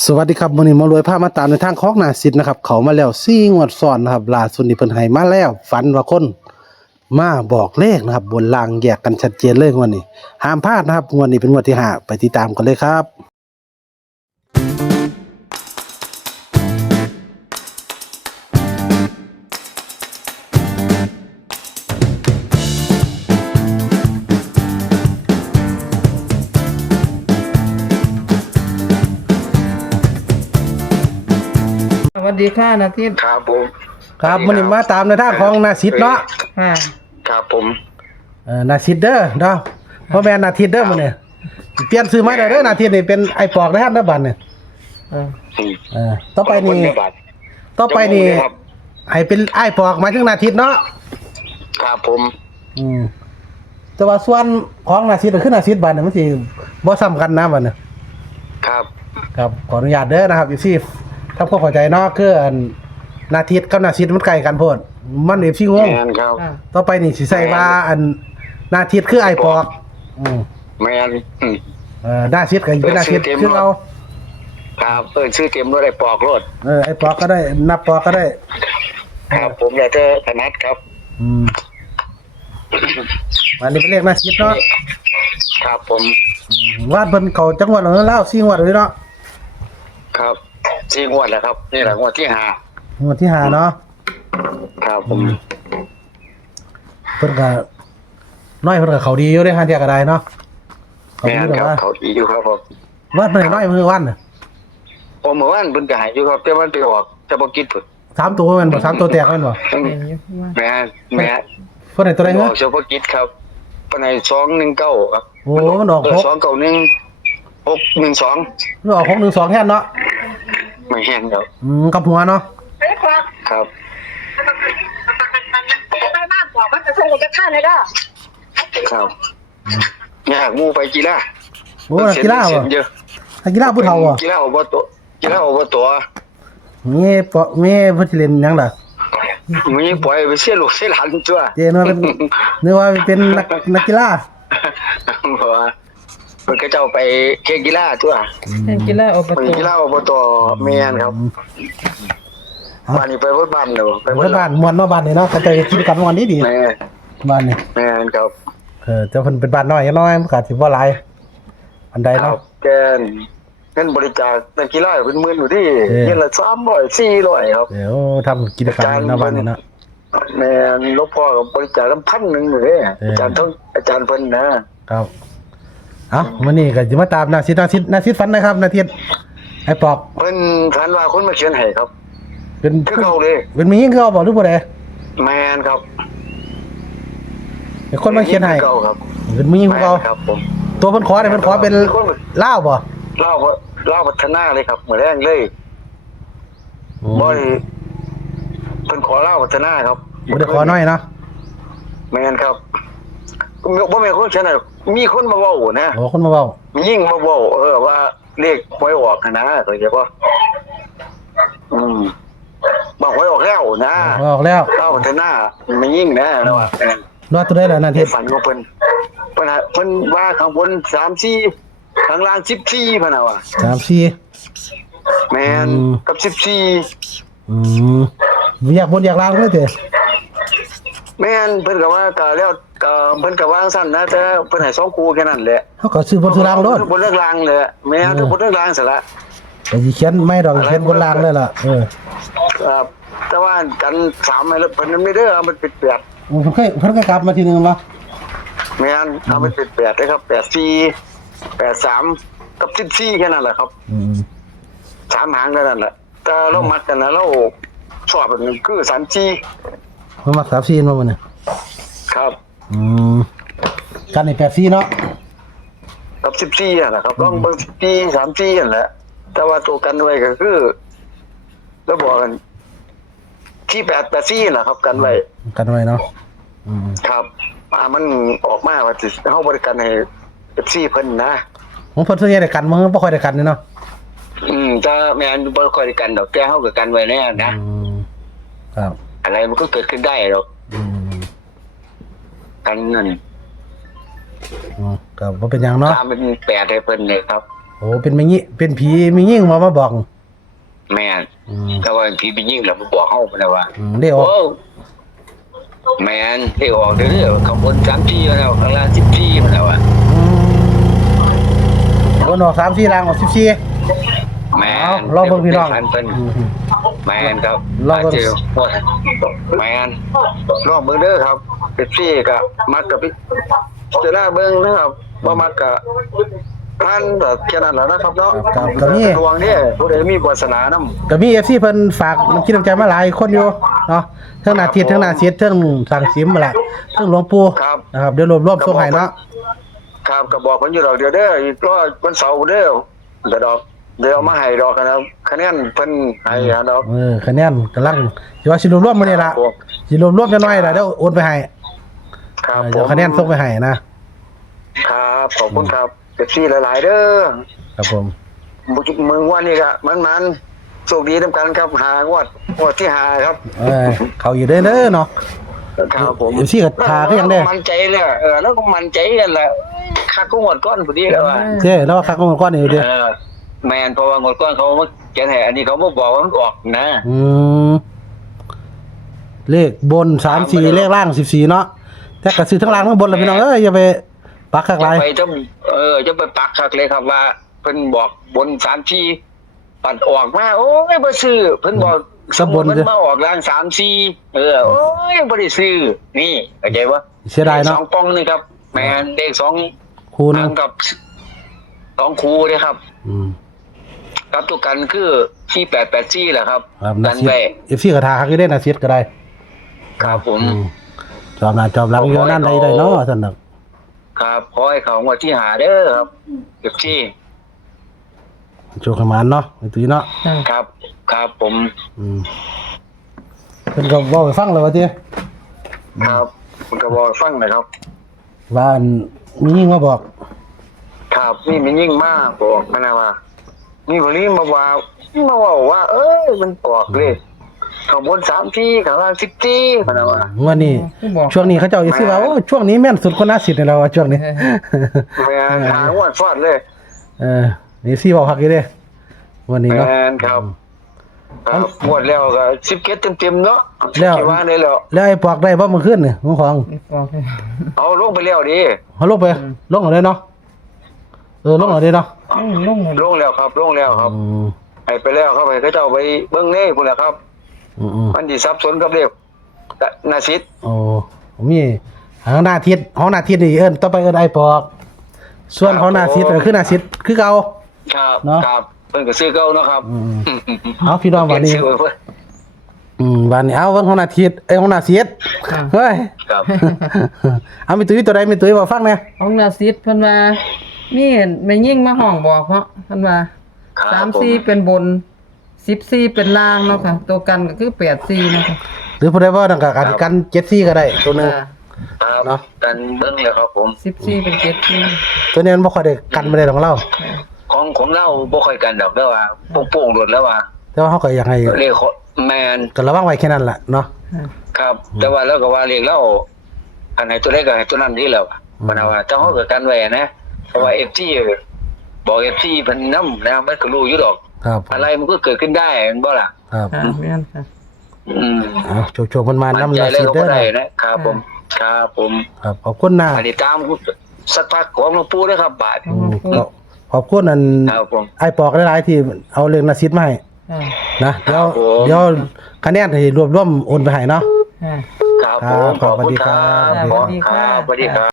สวัสดีครับมื้อนี้หมารวยพามาตามในทางของนาสิทธิ์นะครับเขามาแล้ว4งวดซ้อนนะครับล่าสุดนี้เพิ่นให้มาแล้วฝันว่าคนมาบอกเลขนะครับบนล่างแยกกันชัดเจนเลยงวดนี้ห้ามพลาดนะครับงวดนี้เป็นงวดที่5ไปติดตามกันเลยครับสวัสดีค่ะนาทิตย์ครับผม ครับมื้อนี้มาตามในทางของนาสิทธิ์เนาะ ค่ะ ครับผม นาสิทธิ์เด้อเนาะบ่แม่นนาทิตย์เด้อมื้อนี้เปลี่ยนชื่อใหม่แล้วเด้อนาทิตย์นี่เป็นไอ้ปอกได้ฮัดเด้อบัดนี่ เออ ต่อไปนี่ให้เป็นไอ้ปอกหมายถึงนาทิตย์เนาะ ครับผม แต่ว่าส่วนของนาซิดคือนาซิดบัดเนี่ยมันสิบ่ซ้ำกันนะบัดเนี่ย ครับ ครับขออนุญาตเด้อนะครับอยู่ซี่ทำความเข้าใจเนาะคืออันนาทิตกับนาซิดมันใกล้กันโพดมันเอฟซีงง แมนครับ ค่ะ ต่อไปนี่สิใส่ว่าอันนาทิตคือไอ้ปอกแมนนาซิดก็เป็นนาซิดคือเรา ครับชื่อเต็มรถไอ้ปอกรถ ไอ้ปอกก็ได้นับปอกก็ได้ ครับผมอยากจะถนัดครับ อันนี้เป็นเลขนาซิดเนาะ ครับผม วาดเพิ่นเขาจังหวัดแล้ว4งวดเลยเนาะ ครับ4งวดแล้วครับนี่แหละงวดที่งวดที่5เนาะ 5ครับผม เพิ่นก็น้อยเพิ่นก็เขาดีอยู่เด้อฮะเที่ยก็ได้เนาะเขา แม ดี น แต่ ครับ ว่า เขาดีอยู่ครับผม วาดเพิ่นน้อยมือวันน่ะ โอ้เมื่อวานเพิ่นก็หายอยู่ครับแต่มันไปออกจะบ่กินเพิ่น 3ตัวแม่นบ่3ตัวแตกแม่นบ่ เห็นอยู่ว่า แม่ เพิ่นให้ตัวใด อ เหรอ อกเฉพาะกิจครับเพิ่นให้219ครับ โอ้มันออก6 291 612 มันออก612แทนเนาะ ไม่เห็นครับ กับหัวเนาะ ครับ ไปบ้านบอกว่าจะส่งจะท่านเลยเด้อ ครับอยากมูไปกีฬา โอ้นักกีฬา เส้ บ่ นเยอะ นักกีฬาผู้เฒ่าบ่ กีฬาอบตกีฬาอบต แม่เพิ่นสิเล่นหยังล่ะ มีปล่อยไปเสียลูกเสียหลานตัว เจนว่าเป็นนึกว่าเป็นนักกีฬา เพราะว่าเพิ่นก็เจ้าไปแข่งกีฬาตัว เห็นกีฬาอบ เพิ่น ต กีฬาอบตแม่นครับบ้านนี้ไปเบิดบ้านเด้อไปเบิ เพิ่ ด นบ้านม่วนเนาะบ้านนี่เนาะเขาเจะกิจกรรมวันนี้ดี แม่ บ้านนี่ แม่นครับ แต่เพิ่นเป็นบ้านน้อยมันก็สิบ่หลายอันใด ครั เนาะ บแกนเงินบริจาคนักกีฬาเป็นหมื่นอยู่ที่ เออ เงินละ300 400ครับ เดี๋ยวทำกิจกรรมเนาะบ้านนี่เนาะ แม่นหลวงพ่อก็บริจาคละ1,000อยู่เด้อาจารย์เพิ่นนะครับ เอ้ามื้อนี้ก็สิมาตามนาซิดฝันนะครับนาทิตไอ้ปอก เพิ่นฝันว่าคนมาเขียนให้ครับ เป็น คือเก่าเลย เป็นมีหญิงคือเอาบ่หรือบ่ได้ แมนครับ เป็นคนมาเขียนให้ เก่าครับ เป็นมีหญิง แม คือเอา นครับผม ตัวเพิ่นขอเนี่ยเพิ่นขอเป็นลาวบ่ เล่าพัฒนาเลยครับเหมือนแรงเลยบ่ได้เพิ่นขอเล่าพัฒนาครับ บ่ได้ขอน้อยเนาะ แมนครับบ่แม่นคนเขียนให้มีคนมาเว้านะ โอ้คนมาเว้า มียิ่งมาเว้าว่าเลขหวยออกนะเข้าใจบ่บอกหวยออกแล้วนะ ออกแล้ว เล่าพัฒนามันยิ่งนะแล้วว่า รอดตัวได้แล้วนาทิต ฝันของเพิ่นว่าข้างบน3-4ข้างล่าง14พะนะว่า 3-4 แม่นกับอยากบนอยากล่างเลยเด้ 14แม่นเพิ่นก็ว่าก็แล้วก็เพิ่นก็วางซั่นนะแต่เพิ่นให้2คู่แค่นั้นแหละ เฮาก็ซื้อบนซื้อล่างโลด บนเลือกลางเลยแม่นบนเลือกลางซะละ ก็สิเขียนไม่ดอกเขียนบนล่างเลยล่ะครับแต่ว่ากัน3ให้แล้วเพิ่นไม่เด้อมันเป็น8เพิ่นก็กลับมาทีนึงบ่ แม่นเอามันเป็น8เด้อครับ84 83กับ14แค่นั้นแหละครับ3หางแค่นั้นแหละแต่เรามักกันนะเราชอบมันคือ34เพิ่นมัก34มาบ่เนี่ย ครับ กันนี่84เนาะ กับ14อ่ะนะครับลองเบิ่ง14 34นั่นแหละแต่ว่าตัวกันไว้ก็คือแล้วบอกกันที่8 84นะครับกันไว้ กันไว้เนาะ ครับมันออกมาว่าสิเฮาบริการให้ FC เพิ่นนะ ผมเพิ่นซื้อได้กันมึงบ่ค่อยได้กันนี่เนาะ ถ้าแม่นบ่ค่อยได้กันดอกแต่เฮาก็กันไว้แน่นะครับ อะไรมันก็เกิดขึ้นได้หรอกกันนั่น ก็บ่เป็นหยังเนาะ ตามเป็น8ให้เพิ่นเลยครับ โอ้เป็นไม่งี้เป็นผีมียิ่งมาบอก แม่นแต่ว่าผีเป็นยิ่งแล้วมันบอกเฮาไปแล้วว่า ได้ออก โอ้แม่นได้ออกเด้อขบวน3Gแล้วข้างล่าง10Gมาแล้วอ่ะ บนออก3-4รางออก14 แม่ เอา น ลองเบิ่งพี่น้อง แม่นครับ ลองเบิ่ง เจอแม่นลองเบิ่งเด้อครับ10Gก็มักกับพี่จะน่าเบิ่งนะครับบ่มักก็ท่านแบบแค่นั้นแหละนะครับเนาะ ครับก็มี ดวงเนี่ยผู้ใดมีวาสนานำ ก็มี FC เพิ่นฝากน้ำคิดน้ำใจมาหลายคนอยู่เนาะทั้งหน้าทิศทั้งหน้าเสียดทั้งสังสิมมาละทั้งหลวงปู่ ครับ นะครับเดี๋ยวรวบส่งให้เนาะ ครับก็บอกเพิ่นอยู่ดอกเดียวเด้ออีกรอวันเสาร์เด้อเดี๋ยวดอกเดี๋ยวเอามาให้ดอกกันนะคะแนนเพิ่นให้หาดอก คะแนนกำลังสิว่าสิรวบมื้อนี้ล่ะสิรวบน้อยๆล่ะเดี๋ยวโอนไปให้ ครับผ เดี๋ยว ม คะแนนส่งไปให้นะครับ ขอบคุณครับเจ็บซี่หลายๆเด้อ ครับผม มึงว่านี่ก็มันโชคดีนำกันครับหางวดที่หาครับ เขาอยู่เด้อเนาะ ครับผม FC ก็ทาก็ยังได้ มันใจเลยแล้วก็มันใจกันแหละคักก็งวดก้อนพอดีแล้วว่า เจ้แล้วคักของก้อนอยู่เด้อ แมนเพราะว่างวดก้อนเขามาแกนแห่อันนี้เขามาบอกว่ามันออกนะ เลขบน34เลขล่าง14เนาะแต่ก็ซื้อทั้งล่างทั้งบนล่ะพี่น้องอย่าไปปักคักหลาย ไปจะไปปักคักเลยครับว่าเพิ่นบอกบน3ทีปัดออกมาโอ้ยบ่ซื้อเพิ่นบอกสมมุติมันมาออกล่าง3-4โอ้ยบ่ได้ซื้อนี่เข้าใจบ่ เสียดายเนาะ 2ปองนี่ครับแม่นเลข2 คูณ กับ2คูเด้ครับกับตัวกันคือ4884แหละครับ ครับ กั นาน เสีย ไว้ FC ก็ทาคักอยู่เด้นาเสียก็ได้ ครับผม จอมหน้าจอมหลังอยู่นั่นได้เนาะซั่นน่ะ ครับขอให้เขางวดที่หาเด้อครับเก็บที่ โชคขมานเนาะไอ้ตุ้ยเนาะ ครับครับผม เพิ่นก็เว้าให้ฟังแล้วว่าติ ครับคุณกระบอกฟังหน่อยครับ ว่าอันมียิ่งมาบอก ครับนี่มันยิ่งมากบอกมันนะว่านี่วันนี้มาว่าว่ามันบอกเลยข้างบน3ทีข้างล่าง10ทีมันนะว่า ว่านี่ บอก ช่วงนี้เขาเจ้าสิว่าโอ้ช่วงนี้แม่นสุดคนน่าสิทธิ์ในเราว่าช่วงนี้ แม่นหางวดฟาดเลย นี่สิบอกฮักอยู่เด้วันนี้เนาะ แม่นครับครับงวดแล้วก็10เกตเต็มๆเนาะ แล้ว คิดว่าได้แล้ว แล้วไอ้ปอกได้บ่เมื่อคืนนี่ของ บอกให้ เอาลงไปแล้วดิ เขาลงไปลงเอาเลยเนาะลงเอาเลยเนาะ ลง ลงแล้วครับลงแล้วครับให้ไปแล้วครับให้เขาเจ้าไปเบิ่งนี่พุ่นแหละครับมันสิสับสนกับเลขนาซิด โอ้มีของหน้าทิศนี่ต่อไปไอ้ปอกส่วนของหน้าทิศก็คือหน้าทิศคือเก่า ครับ เนาะ ครับเพิ่นก็ซื้อเก่าเนาะครับ เอาพี่น้องวันนี้ เปลี่ยชื่อเพิ่น วันนี้เอาเบิ่งของหน้าทิศของหน้าทิศเฮ้ย ครับ เอามีตุ้ยตัวใดมีตุ้ยบ่ฟังแน่ ของนาซิดเพิ่นว่ามีไม่ยิ่งมาห้องบอกเพราะเพิ่นว่า ครับผม 3-4เป็นบน14เป็นล่างเนาะค่ะ ตัวกันก็คือ8-4เนาะค่ะ หรือผู้ใดว่าดังกับกัน74ก็ได้ตัวหนึง ครับ เนาะ กันเบิ่งเลยครับผม 14เป็น7-4 ตัวนี้มันบ่ค่อยได้กันบ่ได้ของเรา ของเราบ่ค่อยกันดอกเด้อว่าโป่งๆโดดแล้วว่า แต่ว่าเขาก็อยากให้ เลขแม่น ก็ระวังไว้แค่นั้นล่ะเนาะ ครับ แต่ว่าแล้วก็ว่าเลขเราอันไหนตัวใดก็ให้ตัวนั้นนี่แหละว่ามันว่าถ้าเฮาก็กันไว้นะเพราะว่า FT บอก FT เพิ่นนำนะมันก็รู้อยู่ดอก ครับ อะไรมันก็เกิดขึ้นได้แม่นบ่ล่ะ ครับ ค่ะแม่นค่ะ อืม โชคๆมันมา มั่ นำ นใจ นา เลย สิ ก็ เด้ บ่ อ ได้นะครับผมครับผม ครับขอบคุณนะ อันนี้ตามสักพักของหลวงปู่ด้วยครับบาท ขอบคุณอัน ครับผม ไอ้ปอกหลายๆที่เอาเรื่องนาซิดมาให้ ค่ะ นะเดี๋ยว ครับผม เดี๋ยวคะแนนให้รวบรวมโอนไปให้เนาะ ค่ะ ครับผม ครับสวัสดีครับ ขอบคุณครับสวัสดีครับ